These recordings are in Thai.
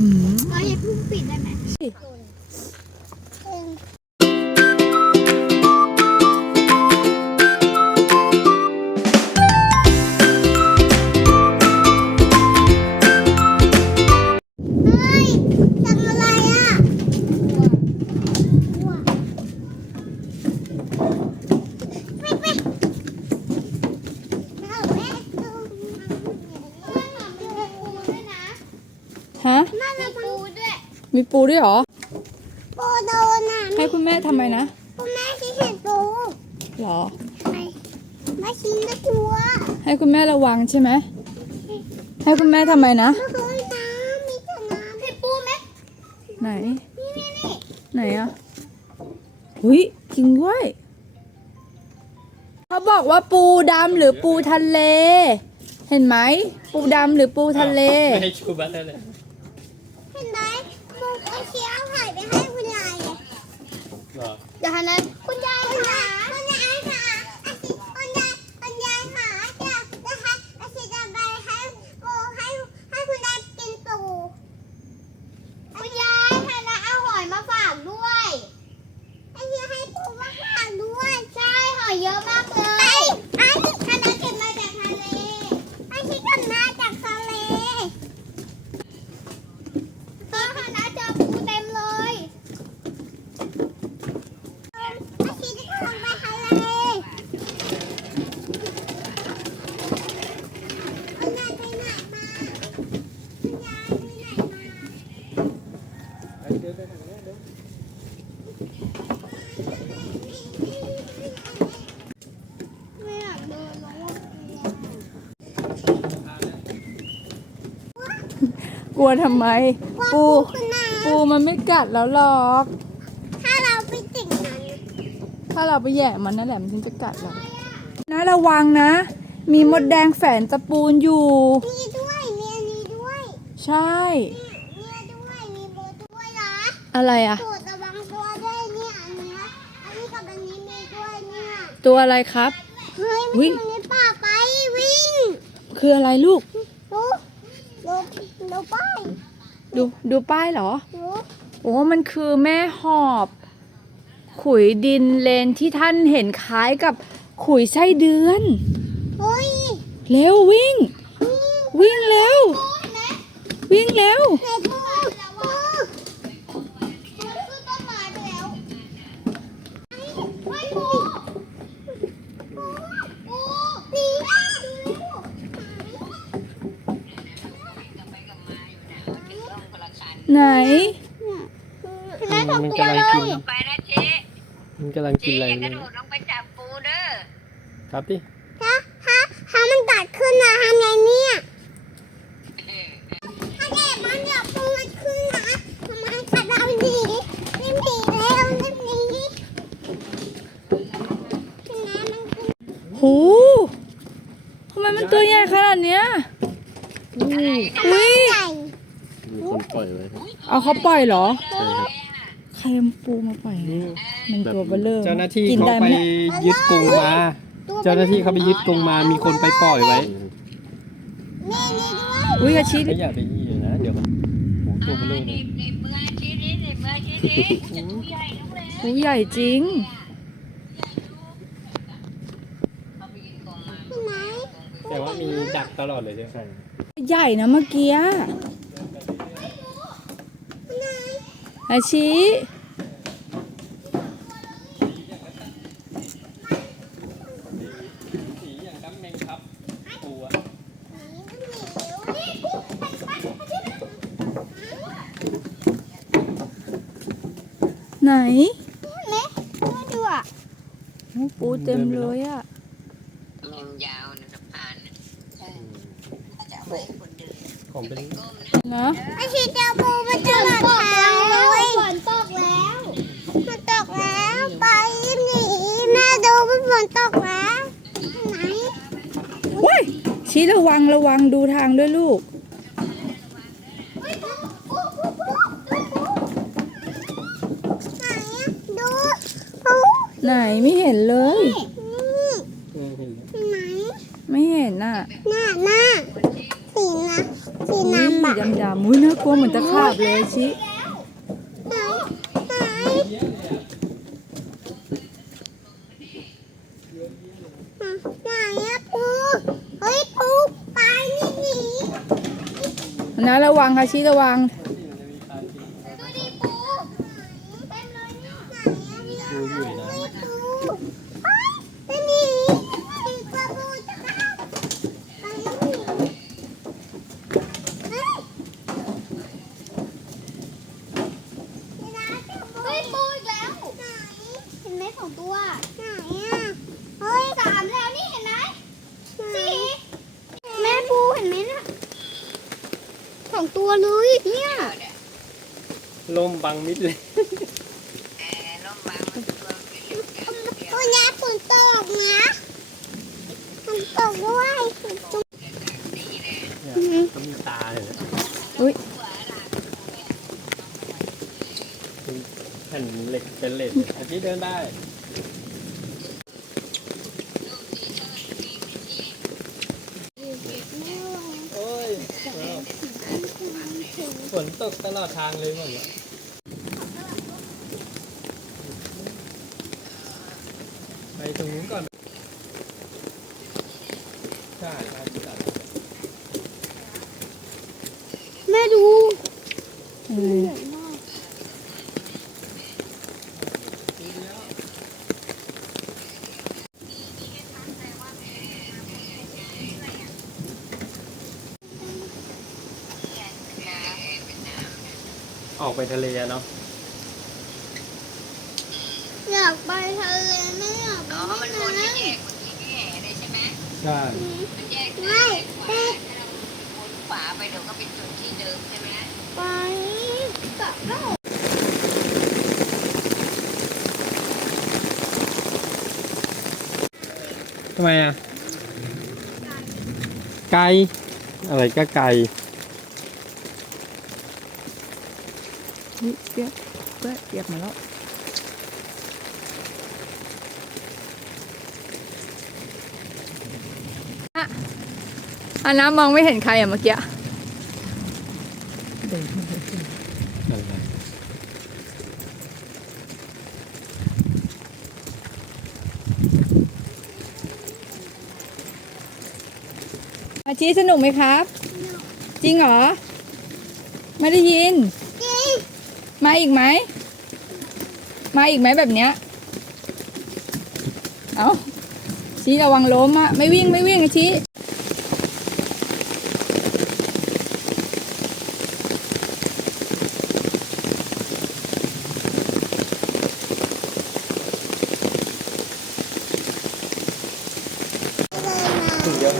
หืมเราอย่าเพิ่งปิดได้ไหม มีปูด้วยเหรอ ปูโดนอะให้คุณแม่ทำไมนะ คุณแม่ที่เห็นปูหรอไปมาชิมนะตัวให้คุณแม่ระวังใช่ไหม ให้คุณแม่ทำไมนะเฮ้ยน้ำมีแต่น้ำเห็นปูไหมไหน นี่นี่นี่ไหนอะหุยจริงด้วยเขาบอกว่าปูดำหรือปูทะเล เห็นไหม ปูดำหรือปูทะเล ไม่ให้ชูบัตรเลย เห็นไหมปูเอาเชียวถ่ายไปให้คุณยายเลย เหรออย่าหันนะคุณยายค่ะ คุณยายค่ะอาชิคุณยายคุณยายค่ะจะจะให้อาชิจะไปให้ปูให้ให้คุณยายกินปูคุณยายค่ะนะเอาหอยมาฝากด้วยอาชิให้ปูมาฝากด้วย ใช่หอยเยอะมากเลยไอ้คณะเก็บมาจากทะเลอาชิเก็บมาจากทะเลเออคณะเจอปูเต็มเลย อาชีพกำลังไปทะเลคุณยายไปไหนมาคุณยายไปไหนมา ไปเดิ นไปทางนี้เดินไม่อยากเดินแล้วอะกลัวทำไม ปู คุณนาปูมันไม่กัดแล้วหรอก ถ้าเราไปติ่งนั้น ถ้าเราไปแหย่มันนั่นแหละมันถึงจะกัดเรานะระวังนะ มีมดแดงแฝนตะปูนอยู่ มีด้วยมีอันนี้ด้วย ใช่ด้วยมีโบด้วยนะ อะไรอะสูตรระวังตัวด้วยเนี่ยอันเนี้ยอันนี้กับอันนี้มีด้วยเนี่ยตัวอะไรครับ เฮ้ยวิ่มันง อยู่ในป่าไปวิ่งคืออะไรลูก ดูดูดูไปดูดูป้ายเหรอ ดูโอ้มันคือแม่หอบ ขุยดินเลนที่ท่านเห็นคล้ายกับขุยไส้เดือน เฮ้ยเร็ววิ่ง วิ่งเร็ววิ่งเร็วไหนปูปูขึ้นต้นไม้ไปแล้วไม่ปูปูปูนี่ดู ไหนคุณแม่ทำมันตัวกำลังเลกินยไปนะเจ๊มันกำลังกินเจ๊อะไรอย่ากระเนี่ยโดดลงไปจับปูเด้อครับดิถ้าถ้าถ้ามันตัดขึ้นนะทำไงเนี่ยถ้าเด็กมันอยากปูมันขึ้นนะทำไมขัดเราหนีรีบหนีแล้วรีบหนีคุณแม่มันขึ้นหูทำไมมันตัวใหญ่ขนาดเนี้ยอะไรนะอุ้ย ใหญ่มีคน ปล่อยไว้ครับเอาเขาปล่อยเหรอ ใช่ครับ ใครเอาปูมาปล่อยเนี่ยมันตัวเบลเลอร์เจ้าหน้าที่กินเขาได้ไหไปมเนี่ยยึดกรงมา เจ้าหน้าที่เขาไปยึดกรงมา มีคนไปปล่อยไว้นี่นี่ด้วยอุ้ยอาชีไม่อยากไปยี่นะ เดี๋ยวมันโอ้โหตัวเบลอหเลนียบหนีบมืออาชีพนี้หนีบมืออาชีพนี้จะปูใหญ่น้องเลยปูใหญ่จริงเอาไปยิงกองมาคุณไหนแต่ว่ามีดักตลอดเลยใช่ไหมใหญ่นะเมื่อกี้ คุณไหน อาชีสีอย่างน้ำแมงครับปูอะไหนเล็กดูอะโอ้ปูเต็มเลยอะแมงยาวในสะพานน่ะใช่ถ้าจะเอาไว้ให้คนเดินของเป็นก้มนะนะไอชีเจ้าปูมันจะหลัดทางเลยฝนตกแล้วฝนตกแล้ว ไปหนีแม่ดูมันฝนตกแล้วไหน ว้าย ชี้ระวังระวังดูทางด้วยลูก ไหนไม่เห็นเลยไหนไม่เห็นน่ะหน้าหน้าสีนะสีน้ำอุ้บยดำอุ้ยน่ากลัวเหมือนตะขาบเลยชิ ไหนไหนไหนอะปูเฮ้ยปูไปนี่หนี นะระวังค่ะชีระวังดูดิปูเต็มเลยนี่ไหนอะพี่ดูอยู่นะ เฮ้ยปูเฮ้ยไปหนีหนีกว่าปูจะเข้าไปหนีเฮ้ยเฮ้ยปูอีกแล้วไหนเห็นไหมสองตัวไหนอะเฮ้ยสามแล้วนี่เห็นไหมสี่แม่ปูเห็นไหมน่ะส องตัวเลยเนี่ยลมบังมิดเลยแอร์ล่มบางมันตัวเล็กๆกันเดียววันนี้ฝนตกนะฝนตกด้วยฝนตกเนี่ยเขามีตาเลยนะอุ้ยเป็นแผ่นเหล็กเป็นเหล็กอันนี้เดินได้โอ้ยฝน ตกตลอดทางเลยหมดเลยไปตรงนู้นก่อนใช่ใช่ใช่ แม่ดู อืม ใหญ่มาก ออกไปทะเลอะเนาะอยากไปทะเลไม่อยากไปอ๋อมันวนนะแยกมันแยกเลยใช่ไหมใช่มันแยกไม่ขไปวาวนขวาไปเดี๋ยวก็เป็นจุดที่เดิมใช่ไหมไปกับเราทำไมอะไกลอะไรก็ไก ลอุ๊ยเปียเปียกเปียกมาแล้วอะอันน้ำมองไม่เห็นใครอะเมื่อกี้อาชีสนุกไหมครับ จริงเหรอ ไม่ได้ยิน มาอีกไหม มาอีกไหมแบบเนี้ย เอาชี้ระวังล้มอะไม่วิ่งไม่วิ่งชี้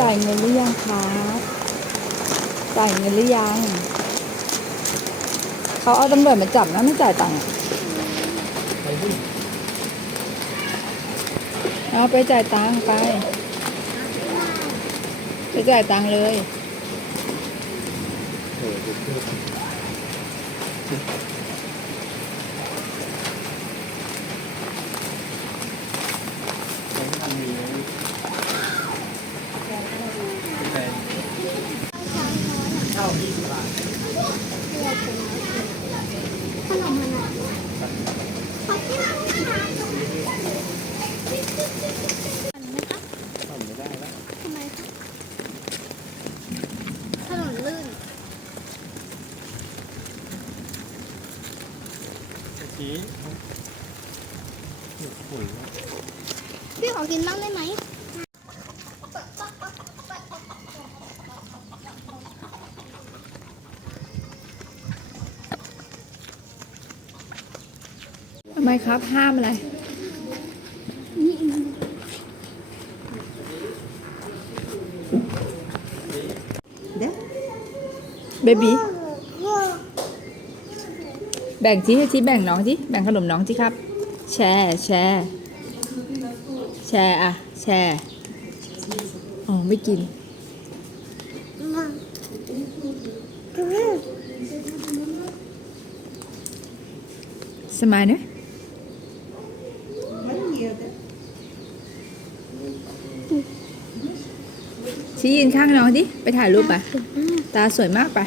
จ่ายเงินหรือยังครับจ่ายเงินหรือยัง เขาเอาตำรวจมาจับนะไม่จ่ายตังค์เอาไปจ่ายตังค์ไป ไปจ่ายตังค์เลย ขนมมันอะขอที่นั่งนะคะอันนี้นะคะ ทำไม่ได้แล้ว ทำไมคะถนนลื่น ชี้ฝุ่น พี่ขอ กินบ้างได้ไหมทำไมครับห้ามอะไรเบบีแบ่งที่ที่แบ่งน้องที่แบ่งขนมน้องที่ครับ แชร์แชร์ แชร์อะแชร์อ๋อไม่กิน สมายนะชี้ยืนข้างน้องดิ ไปถ่ายรูปไะตาสวยมากไป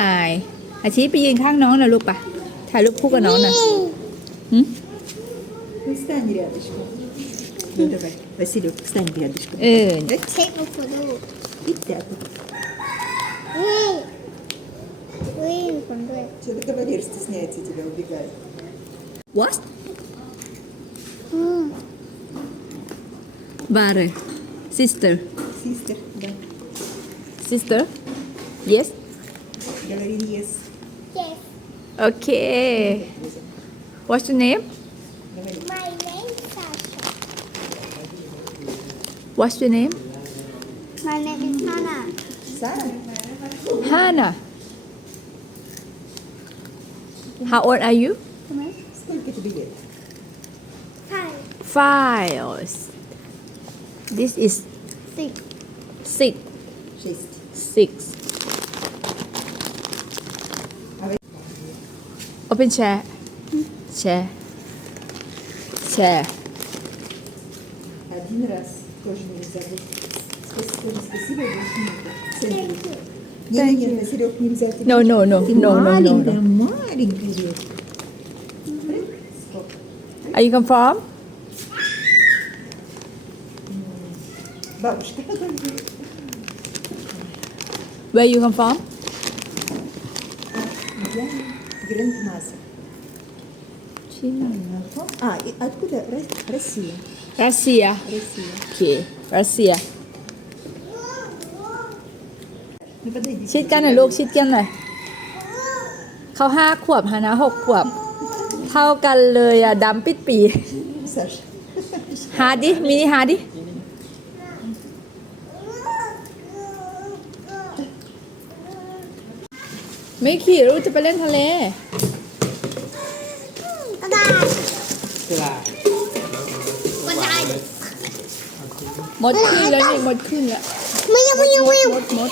อายอาชี้ไปยืนข้างน้องนะลูกไะถ่ายรูปคู่กับน้องนะหืม Давай, Василий, встань рядышком. Evet. Иди Что-то кавалер стесняется тебя, убегает. What? Bari. Sister. Sister, да. Sister? Yes? Говорит yes. Okay. What's your name? Говорит. My what's your name my name is Hannah Сара? Hannah how old are you Сколько тебе лет? hi five this is six six Шесть. six А вы- open share share share Один раз тоже нельзя будет. Спасибо, тоже спасибо, больше нет. Центр. Нет, нет, нет, Василек, нельзя. Ты no no no Ты no no no маленькая, no маленькая лет. Стоп. are you come from Бабушка. where you come from Я Грандмастер. А, и откуда? รัสเซีย โอเค รัสเซีย ชิดกันหน่อยลูก ชิดกันหน่อย เขาห้าขวบฮานะหกขวบ เท่ากันเลยอะดำปิดปี หาดิมีนิหาดิ ไม่ขี่รู้จะไปเล่นทะเล กระดาษกระดาษ มดขึ้นแล้วนี่มดขึ้นแล้วไม่ยังไม่ยังไม่ยังมดมด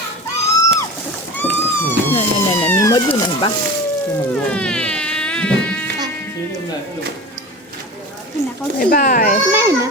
นั่นนั่นนั่นมีมดอยู่หนึ่งปะให้มันร่วงนี่ทำไรลูกเห็นไหมเขาบ๊ายบายแม่เห็นไห